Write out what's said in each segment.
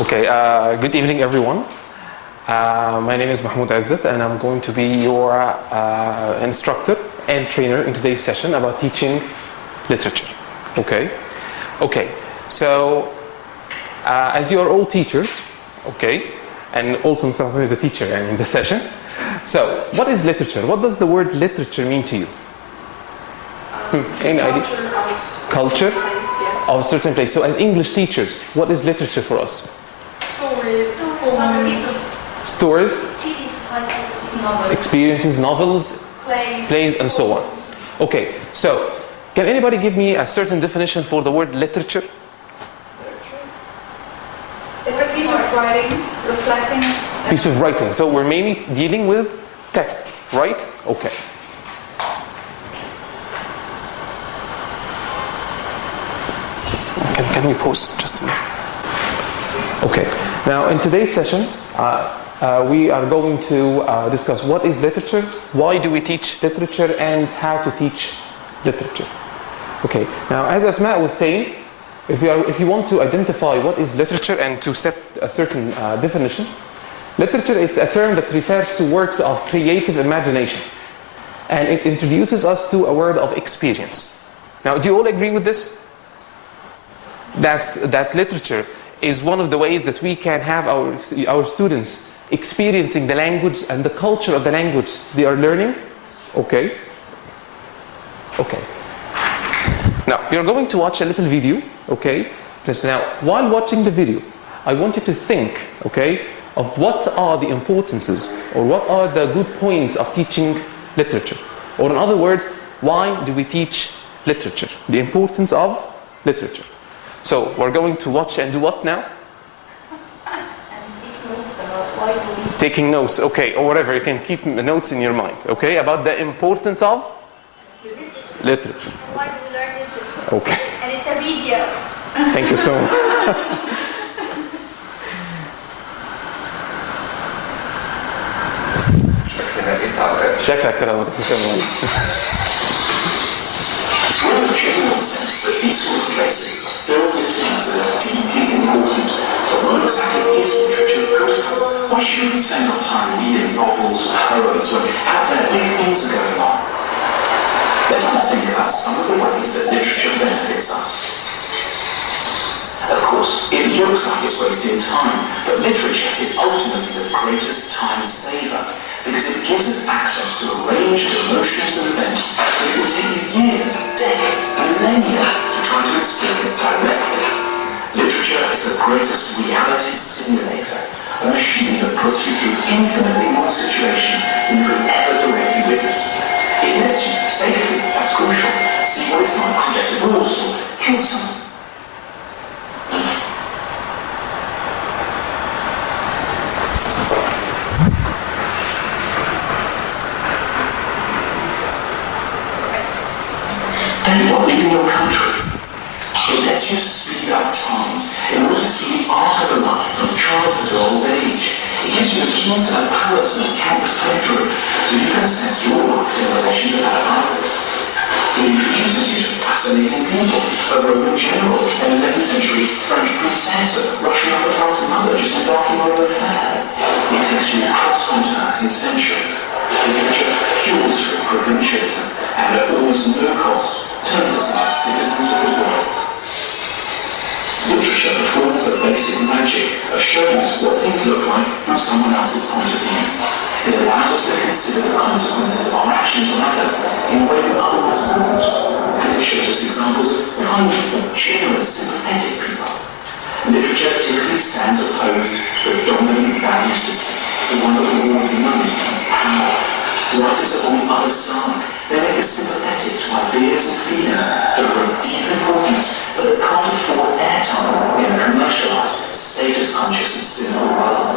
Okay, good evening everyone. My name is Mahmoud and I'm going to be your instructor and trainer in today's session about teaching literature. Okay, so as you are all teachers, okay, and also sometimes a teacher in the session. So what is literature? What does the word literature mean to you? Any idea? Culture of a certain place. So as English teachers, what is literature for us? Stories, poems, Stories, experiences, novels, plays, and so on. Okay, so can anybody give me a certain definition for the word literature? It's a piece of writing, reflecting. Piece of writing. So we're mainly dealing with texts, right? Okay. Can we pause just a minute? Okay. Now, in today's session, we are going to discuss what is literature, why do we teach literature, and how to teach literature. Okay. Now, as Asma was saying, if you want to identify what is literature and to set a certain definition, literature it's a term that refers to works of creative imagination, and it introduces us to a world of experience. Now, do you all agree with this? That literature is one of the ways that we can have our students experiencing the language and the culture of the language they are learning. Okay. Now, you're going to watch a little video, okay? Just now, while watching the video, I want you to think, okay, of what are the importances or what are the good points of teaching literature. Or in other words, why do we teach literature? The importance of literature. So we're going to watch and do what now? And take notes about why we... Taking notes, okay, or whatever. You can keep notes in your mind, okay, about the importance of literature. Why do we learn literature? Okay. And it's a video. Thank you so much. شكلك كده متفهم. We're in a general sense that these sort of places are filled with things that are deeply important. But what exactly is literature good for? Why should we spend our time reading novels or poems when out there big things are going on? Let's have a think about some of the ways that literature benefits us. Of course, it looks like it's wasting time, but literature is ultimately the greatest time saver, because it gives us access to a range of emotions and events that it would take you years, decades, millennia to try to experience directly. Literature is the greatest reality simulator, a machine that puts you through infinitely more situations than you could ever directly witness. It lets you, safely, that's crucial, see what it's like to get divorced or kill someone. Leaving your country. It lets you speed up time in order to see the arc of a life from childhood to old age. It gives you the keys to the palace and countless territories so you can assess your life in relation to that of others. It introduces you to fascinating people, a Roman general, an 11th century French princess, a Russian upper class mother just embarking on an affair. It takes you across continents and centuries. Literature cures you of provincialism and at almost no cost turns us into citizens of the world. Literature performs the basic magic of showing us what things look like from someone else's point of view. It allows us to consider the consequences of our actions on others in a way that otherwise wouldn't. And it shows us examples of kind, generous, sympathetic people. Literature typically stands opposed to a dominant value system, the one that rewards money and power. Writers are on the other side. They make us sympathetic to ideas and feelings that are of deep importance, but that can't afford airtime in a commercialized, status-conscious and cynical world.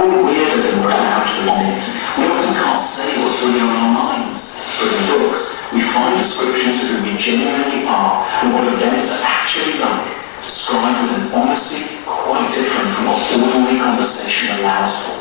We're weirder than we're allowed to admit. We often can't say what's really on our minds. But in books, we find descriptions of who we genuinely are and what events are actually like, described with an honesty quite different from what ordinary conversation allows for.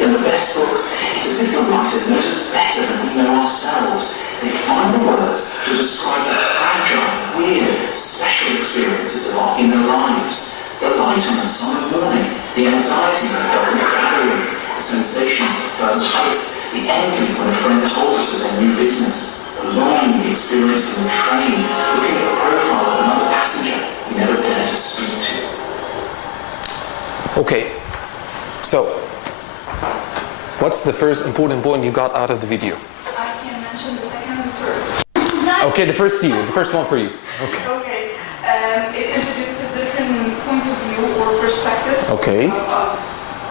In the best books, it's as if the writer knows us better than we know ourselves. They find the words to describe that fragile, weird, special actual experiences of our inner lives, the light on the solid morning, the anxiety we felt in the gathering, the sensations of the first kiss, the envy when a friend told us of their new business, the longing we experienced in the train, looking at the profile of another passenger we never dared to speak to. Okay, so what's the first important point you got out of the video? I can mention the second and third. Okay, the first one for you. Okay. Okay. It introduces different points of view or perspectives Okay. of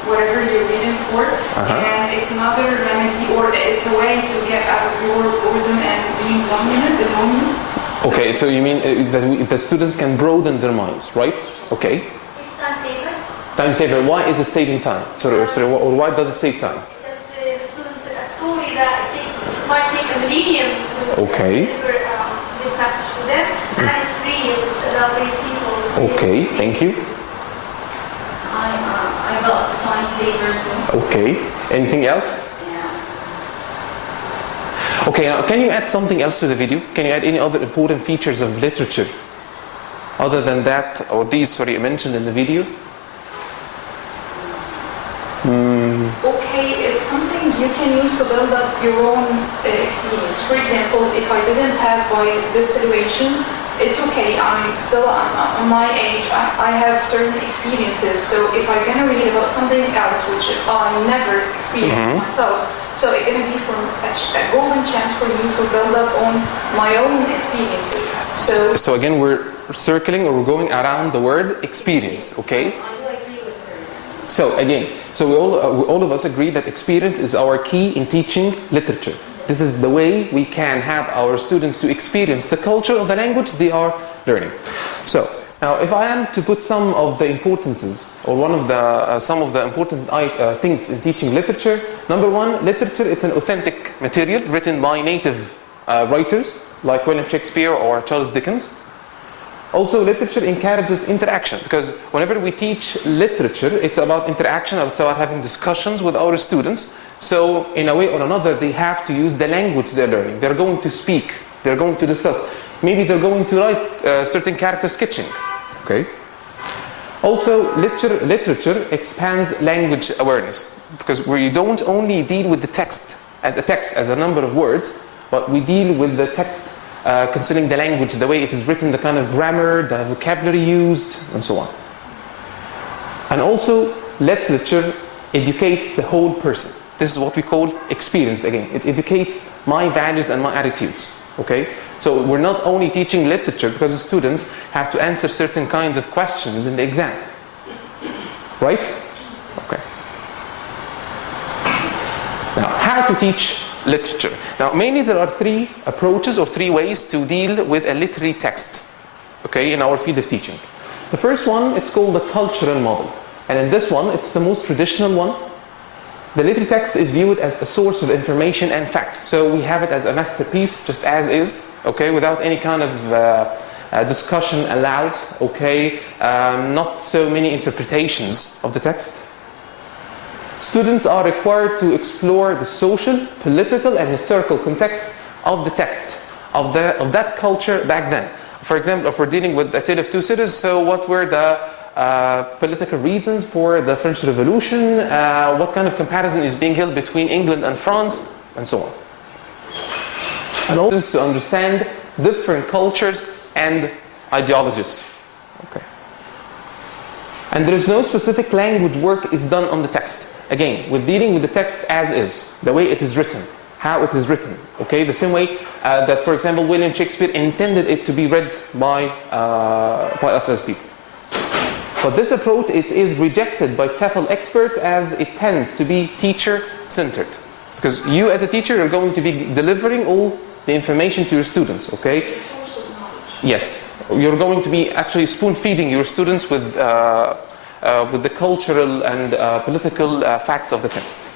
whatever you're reading for, and it's another remedy, or it's a way to get out of your boredom and being lonely. Okay, so you mean that the students can broaden their minds, right? Okay. It's time saver. Time saver. Why is it saving time? Sorry, or why does it save time? Because the student a story that might take a millennium to Okay. deliver this message to them, and it's real. It's about real people. Okay, thank you. I got time saver too. Okay. Anything else? Yeah. Okay, now can you add something else to the video? Can you add any other important features of literature other than that, or these, mentioned in the video? Okay, it's something you can use to build up your own experience. For example, if I didn't pass by this situation, it's okay. I'm still on my age. I have certain experiences. So if I'm gonna read about something else which I never experienced myself, so it's gonna be for a golden chance for me to build up on my own experiences. So again, we're circling, or we're going around the word experience. Okay. I do agree with her. So again, we all of us agree that experience is our key in teaching literature. This is the way we can have our students to experience the culture of the language they are learning. So now, if I am to put some of the importances, or some of the important things in teaching literature, number one, literature, it's an authentic material written by native writers like William Shakespeare or Charles Dickens. Also, literature encourages interaction, because whenever we teach literature, it's about interaction, it's about having discussions with our students. So, in a way or another, they have to use the language they're learning. They're going to speak, they're going to discuss. Maybe they're going to write certain character sketching. Okay. Also, literature expands language awareness, because we don't only deal with the text, as a number of words, but we deal with the text concerning the language, the way it is written, the kind of grammar, the vocabulary used, and so on. And also, literature educates the whole person. This is what we call experience again. It educates my values and my attitudes. Okay? So we're not only teaching literature because the students have to answer certain kinds of questions in the exam. Right? Okay. Now, how to teach literature. Now, mainly there are three approaches or three ways to deal with a literary text, okay, in our field of teaching. The first one, it's called the cultural model. And in this one, it's the most traditional one. The literary text is viewed as a source of information and fact. So we have it as a masterpiece, just as is, okay, without any kind of discussion allowed, okay, not so many interpretations of the text. Students are required to explore the social, political, and historical context of the text, of that culture back then. For example, if we're dealing with A Tale of Two Cities, so what were the political reasons for the French Revolution, what kind of comparison is being held between England and France, and so on. And also to understand different cultures and ideologies. Okay. And there is no specific language work is done on the text. Again, we're dealing with the text as is, the way it is written, how it is written. Okay, the same way that, for example, William Shakespeare intended it to be read by us as people. But this approach, it is rejected by TEFL experts as it tends to be teacher-centered. Because you as a teacher are going to be delivering all the information to your students, okay? Yes, you're going to be actually spoon-feeding your students with the cultural and political facts of the text.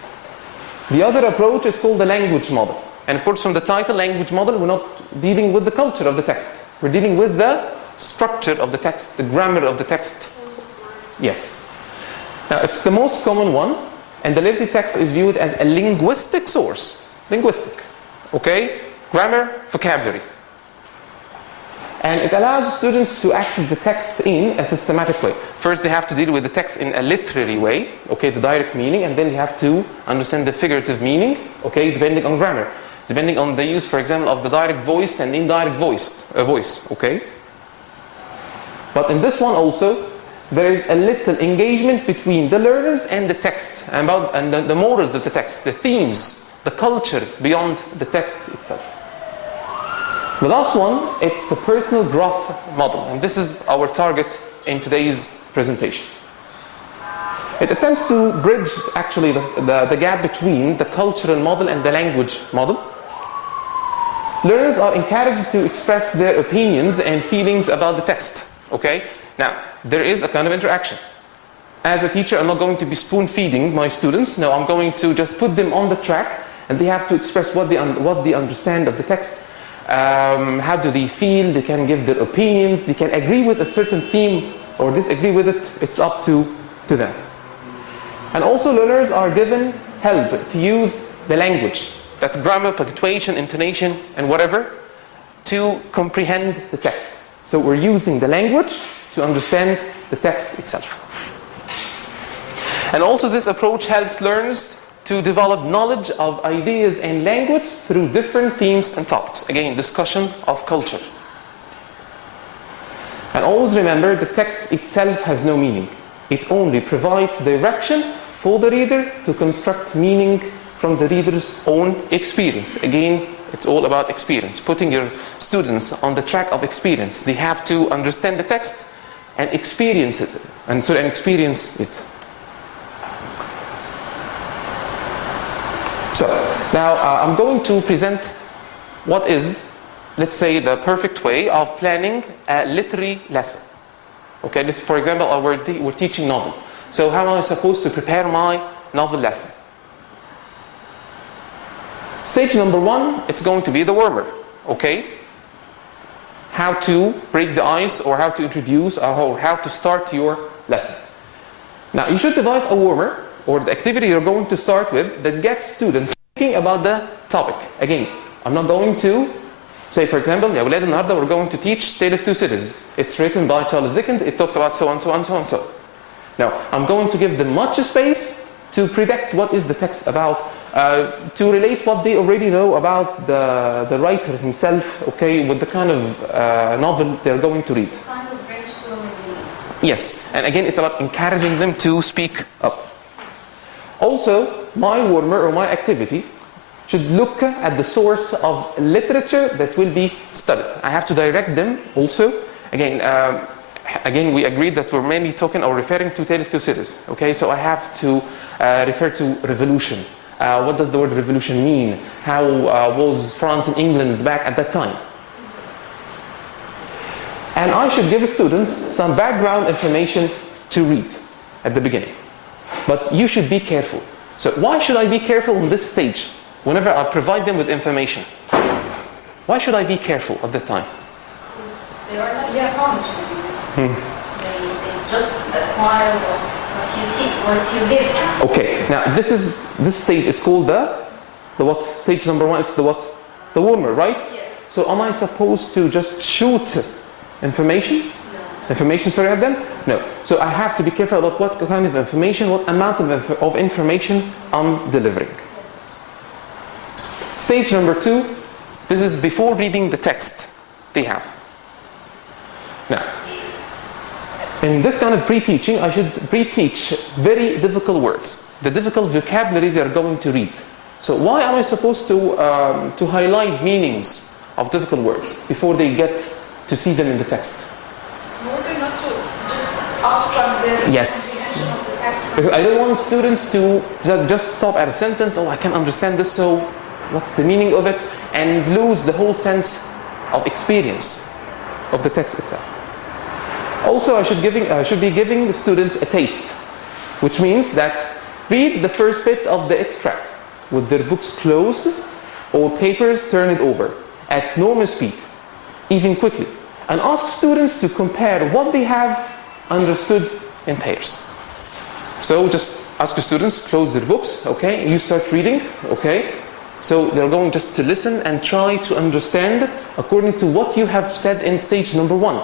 The other approach is called the language model. And of course, from the title, language model, we're not dealing with the culture of the text. We're dealing with the structure of the text, the grammar of the text. Yes. Now, it's the most common one, and the literary text is viewed as a linguistic source. Linguistic. Okay? Grammar, vocabulary. And it allows students to access the text in a systematic way. First, they have to deal with the text in a literary way, okay, the direct meaning, and then they have to understand the figurative meaning, okay, depending on grammar, depending on the use, for example, of the direct voiced and indirect voice, okay. But in this one also, there is a little engagement between the learners and the text, and the morals of the text, the themes, the culture beyond the text itself. The last one, it's the personal growth model, and this is our target in today's presentation. It attempts to bridge actually the gap between the cultural model and the language model. Learners are encouraged to express their opinions and feelings about the text, okay? Now, there is a kind of interaction. As a teacher, I'm not going to be spoon-feeding my students. No, I'm going to just put them on the track, and they have to express what they understand of the text. How do they feel? They can give their opinions. They can agree with a certain theme or disagree with it. It's up to them. And also learners are given help to use the language. That's grammar, punctuation, intonation, and whatever, to comprehend the text. So we're using the language to understand the text itself. And also this approach helps learners to develop knowledge of ideas and language through different themes and topics. Again, discussion of culture. And always remember, the text itself has no meaning. It only provides direction for the reader to construct meaning from the reader's own experience. Again, it's all about experience. Putting your students on the track of experience. They have to understand the text and experience it. And experience it. So, now I'm going to present what is, let's say, the perfect way of planning a literary lesson. Okay, this, for example, we're teaching novel. So how am I supposed to prepare my novel lesson? Stage number one, it's going to be the warmer. Okay? How to break the ice, or how to introduce, or how to start your lesson. Now, you should devise a warmer, or the activity you're going to start with, that gets students thinking about the topic. Again, I'm not going to say, for example, يا ولاد النهارده we're going to teach Tale of Two Cities. It's written by Charles Dickens. It talks about so and so and so and so. Now, I'm going to give them much space to predict what is the text about, to relate what they already know about the writer himself, okay, with the kind of novel they're going to read. Kind of brainstorming. Yes, and again, it's about encouraging them to speak up. Also, my warmer or my activity should look at the source of literature that will be studied. I have to direct them also. Again, we agreed that we're mainly talking or referring to Tale of Two Cities. Okay, so I have to refer to revolution. What does the word revolution mean? How was France and England back at that time? And I should give the students some background information to read at the beginning. But you should be careful. So why should I be careful in this stage? Whenever I provide them with information, why should I be careful at that time? They are not sponge. They just acquire what you teach, what you give them. Okay, now this stage is called the what? Stage number one, it's the what? The warmer, right? Yes. So am I supposed to just shoot information at them? No. So I have to be careful about what kind of information, what amount of information I'm delivering. Stage number two, this is before reading the text they have. Now, in this kind of pre-teaching, I should pre-teach very difficult words, the difficult vocabulary they're going to read. So why am I supposed to highlight meanings of difficult words before they get to see them in the text? In order not to just abstract their Yes. comprehension of the text. Because I don't want students to just stop at a sentence, oh, I can understand this, so what's the meaning of it? And lose the whole sense of experience of the text itself. Also, I should be giving the students a taste, which means that read the first bit of the extract with their books closed or papers turned over at normal speed, even quickly, and ask students to compare what they have understood in pairs. So just ask your students, close their books, okay, you start reading, okay, So they're going just to listen and try to understand according to what you have said in stage number 1.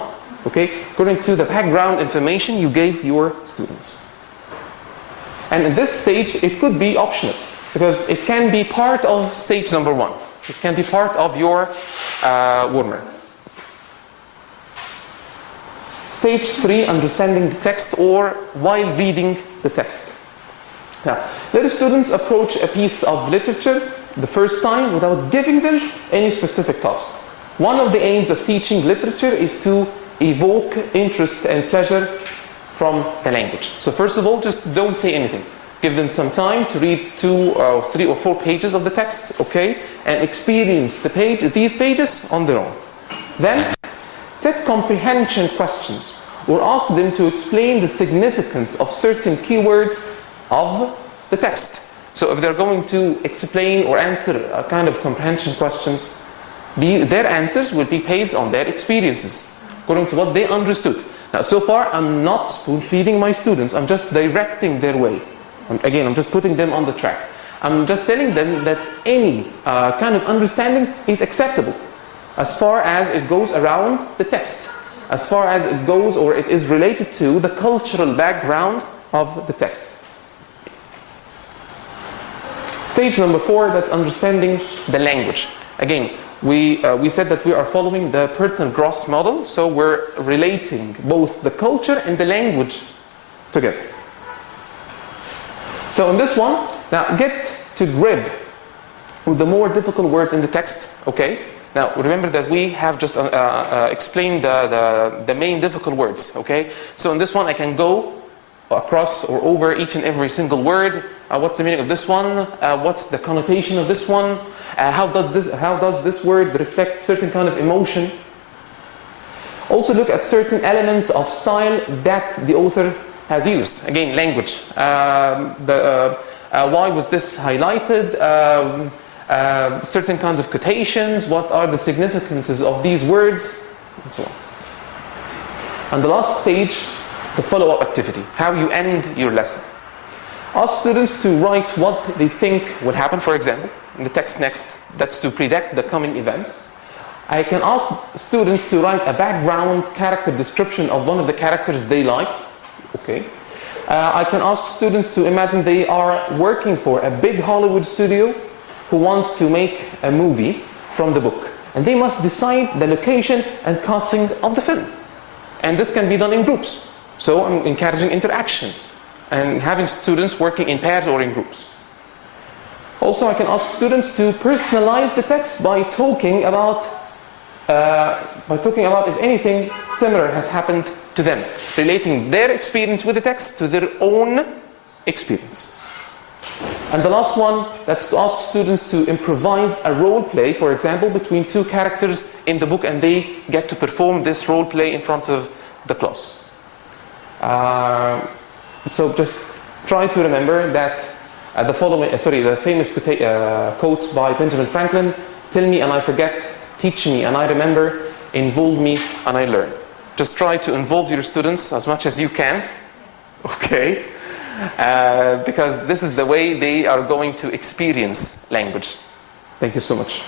Okay? According to the background information you gave your students. And in this stage, it could be optional, because it can be part of stage number 1. It can be part of your warmer. Stage 3, understanding the text or while reading the text. Now, let the students approach a piece of literature the first time without giving them any specific task. One of the aims of teaching literature is to evoke interest and pleasure from the language. So first of all, just don't say anything. Give them some time to read 2 or 3 or 4 pages of the text, okay, and experience these pages on their own. Then, set comprehension questions or ask them to explain the significance of certain keywords of the text. So if they're going to explain or answer a kind of comprehension questions, their answers will be based on their experiences, according to what they understood. Now, so far, I'm not spoon-feeding my students. I'm just directing their way. Again, I'm just putting them on the track. I'm just telling them that any kind of understanding is acceptable as far as it goes around the text, as far as it goes or it is related to the cultural background of the text. Stage number 4, that's understanding the language. Again, we said that we are following the Perton-Gross model, so we're relating both the culture and the language together. So in this one, now get to grip with the more difficult words in the text, okay? Now remember that we have just explained the main difficult words, okay? So in this one I can go across or over each and every single word. What's the meaning of this one? What's the connotation of this one? How does this word reflect certain kind of emotion? Also look at certain elements of style that the author has used. Again, language. Why was this highlighted? Certain kinds of quotations. What are the significances of these words? And so on. And the last stage, the follow-up activity. How you end your lesson. Ask students to write what they think will happen, for example, in the text next. That's to predict the coming events. I can ask students to write a background character description of one of the characters they liked. Okay. I can ask students to imagine they are working for a big Hollywood studio who wants to make a movie from the book. And they must decide the location and casting of the film. And this can be done in groups. So I'm encouraging interaction and having students working in pairs or in groups. Also, I can ask students to personalize the text by talking about if anything similar has happened to them, relating their experience with the text to their own experience. And the last one, that's to ask students to improvise a role play, for example, between 2 characters in the book, and they get to perform this role play in front of the class. So just try to remember that the famous quote by Benjamin Franklin, "Tell me and I forget, teach me and I remember, involve me and I learn." Just try to involve your students as much as you can, okay? Because this is the way they are going to experience language. Thank you so much.